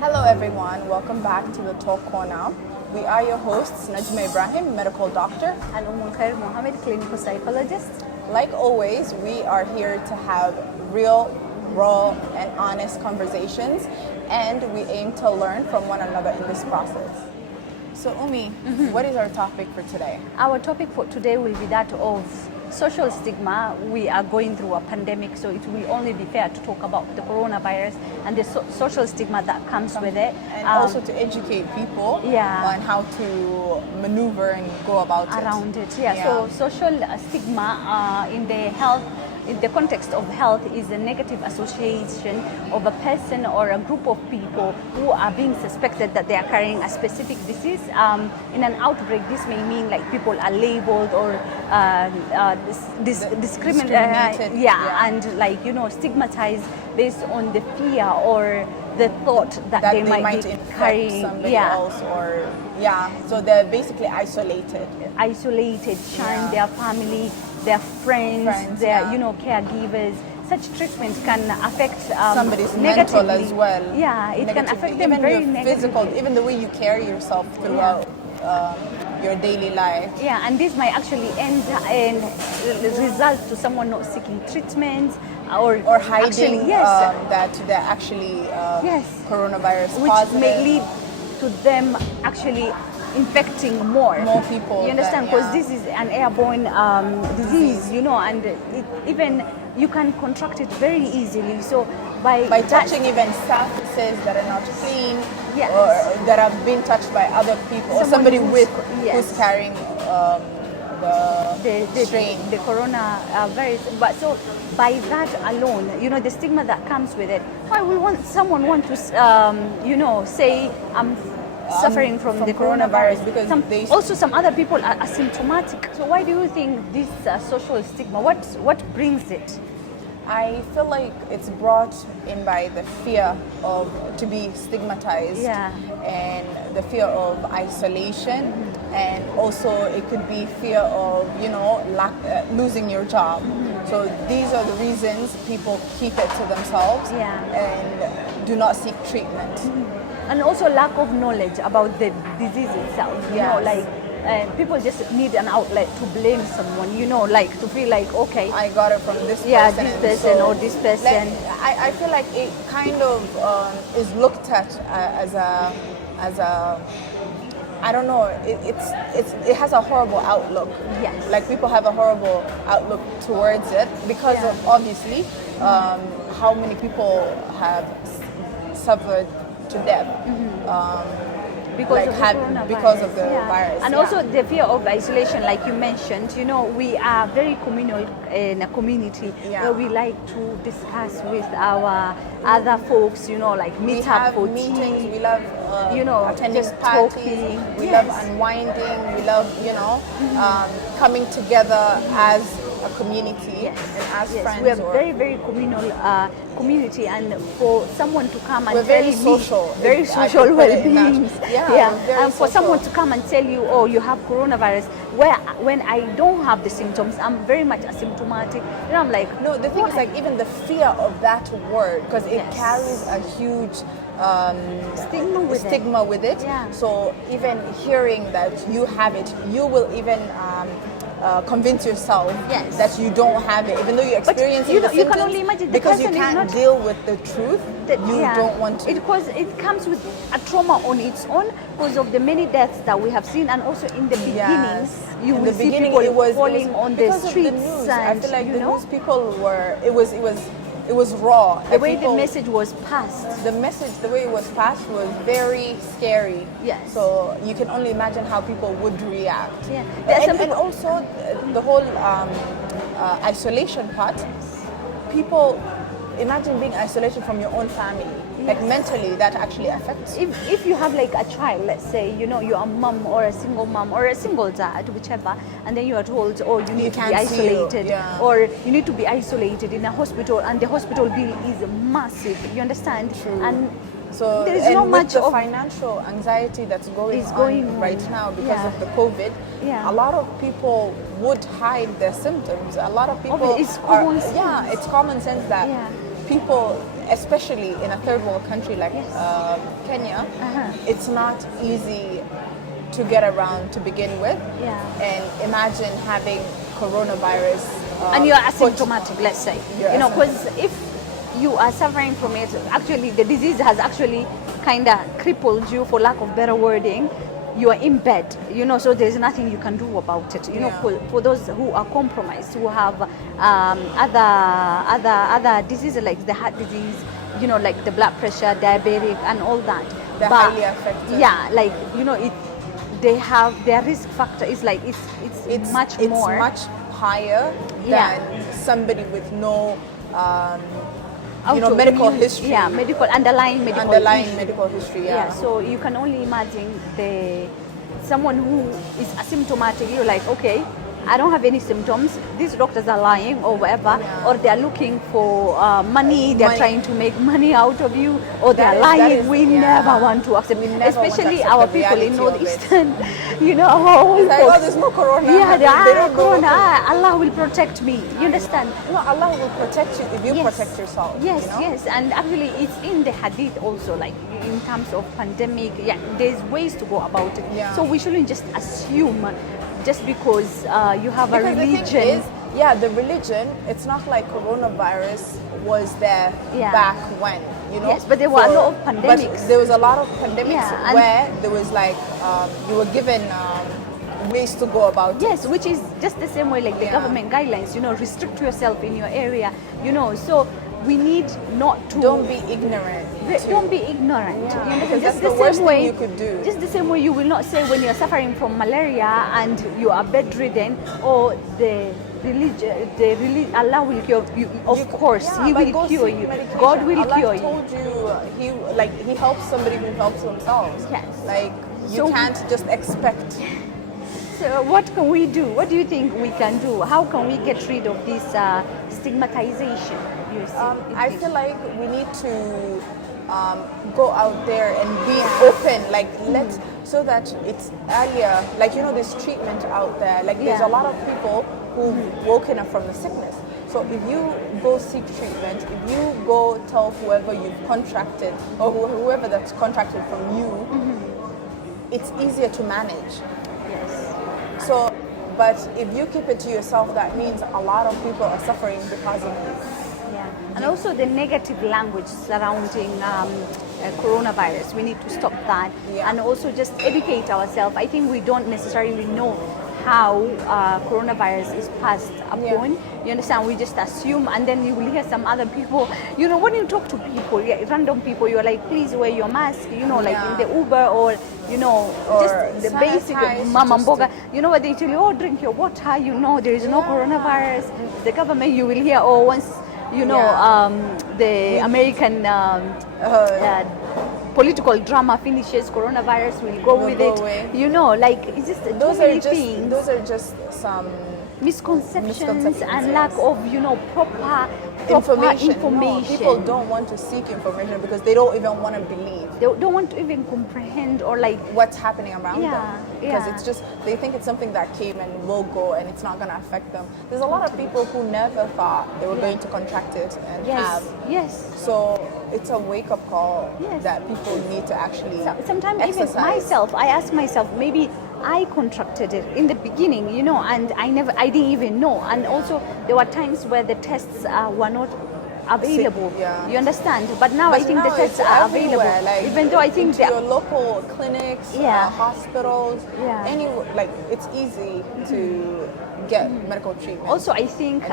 Hello everyone, welcome back to the Talk Corner. We are your hosts, Najma Ibrahim, medical doctor. And Khair Mohammed, clinical psychologist. Like always, we are here to have real, raw, and honest conversations, and we aim to learn from one another in this process. So Umi, what is our topic for today? Our topic for today will be that of social stigma. We are going through a pandemic, so it will only be fair to talk about the coronavirus and the social stigma that comes with it. And also to educate people on how to maneuver and go about around it. So social stigma in the context of health is a negative association of a person or a group of people who are being suspected that they are carrying a specific disease. In an outbreak, this may mean like people are labeled or discriminated, and stigmatized based on the fear or the thought that they might be carrying somebody else, or so they're basically isolated, shunned, their family, their friends, their caregivers. Such treatment can affect somebody's mental as well. It can affect them even very your negatively. physical, even the way you carry yourself throughout your daily life. And this might actually end in result to someone not seeking treatment or hiding that they're actually coronavirus which positive, may lead to them actually infecting more people. You understand? Because this is an airborne disease, and even you can contract it very easily. So by touching even surfaces that are not clean, or that have been touched by other people, or somebody who's carrying the strain, the coronavirus. But so by that alone, the stigma that comes with it. Why will someone want to, say I'm suffering from the coronavirus? Because some other people are asymptomatic. So why do you think this social stigma? What brings it? I feel like it's brought in by the fear of to be stigmatized, and the fear of isolation, and also it could be fear of losing your job. So these are the reasons people keep it to themselves and do not seek treatment. And also lack of knowledge about the disease itself. People just need an outlet to blame someone, to feel like, okay, I got it from this person. This person or this person. I feel like it kind of is looked at as a I don't know. It has a horrible outlook. Yes. Like people have a horrible outlook towards it because of obviously how many people have suffered to death. Because of the virus. And also the fear of isolation, like you mentioned, we are very communal in a community where we like to discuss with our other folks, like meet up for meetings, tea. we love attending just parties, talking. we love unwinding, we love coming together as a community and as friends. We are very, very communal community, and for someone to come and we're very social well-beings. And for someone to come and tell you, oh, you have coronavirus, when I don't have the symptoms, I'm very much asymptomatic. I'm like, no. The thing is, like, even the fear of that word, because it carries a huge stigma with it. So even hearing that you have it, you will even convince yourself that you don't have it, even though you're experiencing the symptoms. You can only imagine because you can't deal with the truth that you don't want to. Because it comes with a trauma on its own because of the many deaths that we have seen, and also in the beginning, you will see people falling on the streets. Of the news. I feel like the news people were. It was raw. The way the message was passed. The way it was passed was very scary. Yes. So you can only imagine how people would react. Yeah. And also the whole isolation part. People imagine being isolated from your own family. Like mentally, that actually affects you. If you have like a child, let's say, you're a mom or a single mom or a single dad, whichever, and then you are told, oh, you need to be isolated, or you need to be isolated in a hospital, and the hospital bill is massive. You understand? True. And so there is not much of financial anxiety that's going on right now because of the COVID. A lot of people would hide their symptoms. A lot of people it's common sense. it's common sense that people, especially in a third world country like Kenya, it's not easy to get around to begin with. And imagine having coronavirus. And you're asymptomatic, let's say. Because if you are suffering from it, actually the disease has actually kind of crippled you, for lack of better wording. You are in bed, so there's nothing you can do about it. For those who are compromised, who have other diseases like the heart disease, like the blood pressure, diabetic, and all that. They're highly affected. Yeah, like they have their risk factor is like it's much more. It's much higher than somebody with no. Medical history. Yeah, underlying medical history. Yeah. So you can only imagine someone who is asymptomatic. You're like, okay, I don't have any symptoms. These doctors are lying or whatever, or they are looking for money. They're trying to make money out of you, or they're lying. We never want to accept. Especially our people in Northeastern. Oh, there's no corona. Yeah, they don't corona. Allah will protect me. You understand? No, Allah will protect you if you protect yourself. Yes, yes, and actually it's in the hadith also, like in terms of pandemic. Yeah, there's ways to go about it. Yeah. So we shouldn't just assume just because you have a religion. The thing is, the religion, it's not like coronavirus was there back when, Yes, but there were a lot of pandemics. But there was a lot of pandemics where there was like, you were given ways to go about it. Yes, which is just the same way like the government guidelines, restrict yourself in your area, so we need not to... Don't be ignorant. Don't be ignorant. Because that's the worst thing you could do. Just the same way you will not say when you're suffering from malaria and you are bedridden, or Allah will cure you. Of course, He will cure you. God will cure you. Allah told you, He helps somebody who helps themselves. Yes. Like, you can't just expect. So what can we do? What do you think we can do? How can we get rid of this stigmatization? I feel like we need to go out there and be open, so that it's earlier. Like, there's treatment out there. Like, there's a lot of people who've woken up from the sickness. So if you go seek treatment, if you go tell whoever you've contracted or whoever that's contracted from you, it's easier to manage. Yes. So, but if you keep it to yourself, that means a lot of people are suffering because of it. Yeah, and also the negative language surrounding coronavirus. We need to stop that, and also just educate ourselves. I think we don't necessarily know how coronavirus is passed upon. You understand? We just assume, and then you will hear some other people. When you talk to people, random people, you're like, please wear your mask. Like in the Uber or just the basic mama mboga. What they tell you? Oh, drink your water. There is no coronavirus. The government, you will hear, once the American political drama finishes, coronavirus will go with it. It's just those are just some misconceptions and lack of proper information. information. No, people don't want to seek information because they don't even want to believe. They don't want to even comprehend or what's happening around them. Because it's just, they think it's something that came and will go and it's not going to affect them. There's a lot of people who never thought they were going to contract it and have. Yes. So it's a wake-up call that people need to actually sometimes exercise. Even myself, I ask myself, maybe I contracted it in the beginning, and I didn't even know. And also there were times where the tests were not available. You understand? But now I think the tests are available. Even though I think your local clinics, hospitals, anywhere, it's easy to get medical treatment. Also, I think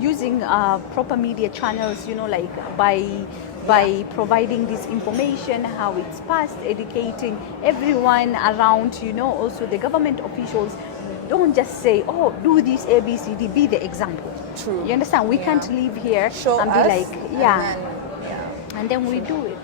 using proper media channels, by providing this information, how it's passed, educating everyone around, also the government officials. Don't just say, oh, do this A, B, C, D, be the example. True. You understand? We can't live here and be like, and then we do it.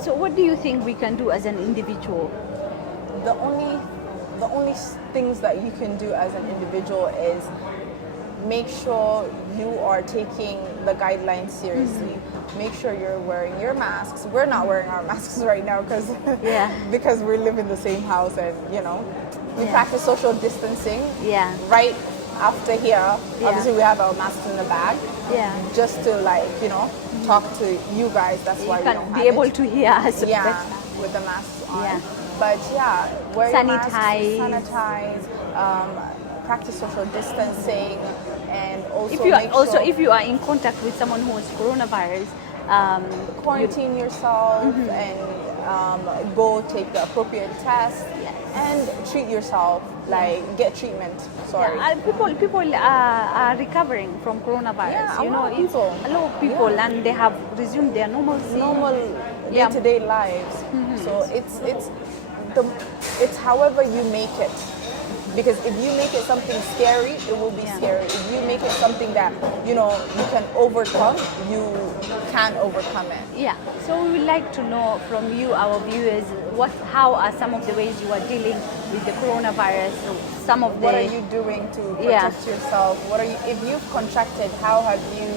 So what do you think we can do as an individual? The only things that you can do as an individual is make sure you are taking the guidelines seriously. Make sure you're wearing your masks. We're not wearing our masks right now because we live in the same house and we practice social distancing right after here, obviously we have our masks in the bag. Yeah. Just to talk to you guys. That's why You we can don't be have able it. to hear us Yeah, better. with the masks on. Yeah. But yeah, wear your masks, Sanitize. sanitize, practice social distancing, and also If you are in contact with someone who has coronavirus, quarantine yourself and go take the appropriate test and treat yourself, like get treatment. Sorry. Yeah, people are recovering from coronavirus. Yeah, you know, lot of people. a lot of people, and they have resumed their normalcy. Normal Yeah. day-to-day lives. So it's however you make it. Because if you make it something scary, it will be scary. If you make it something that you can overcome, you can overcome it. Yeah. So we would like to know from you, our viewers, how are some of the ways you are dealing with the coronavirus? Some of the What are you doing to protect yourself? If you've contracted, how have you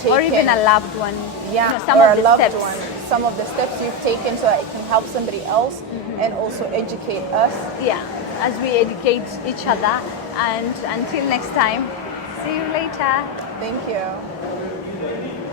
taken? Or even a loved one. Yeah, some or of a the loved steps. one. Some of the steps you've taken so that it can help somebody else and also educate us. Yeah, as we educate each other. And until next time, see you later. Thank you.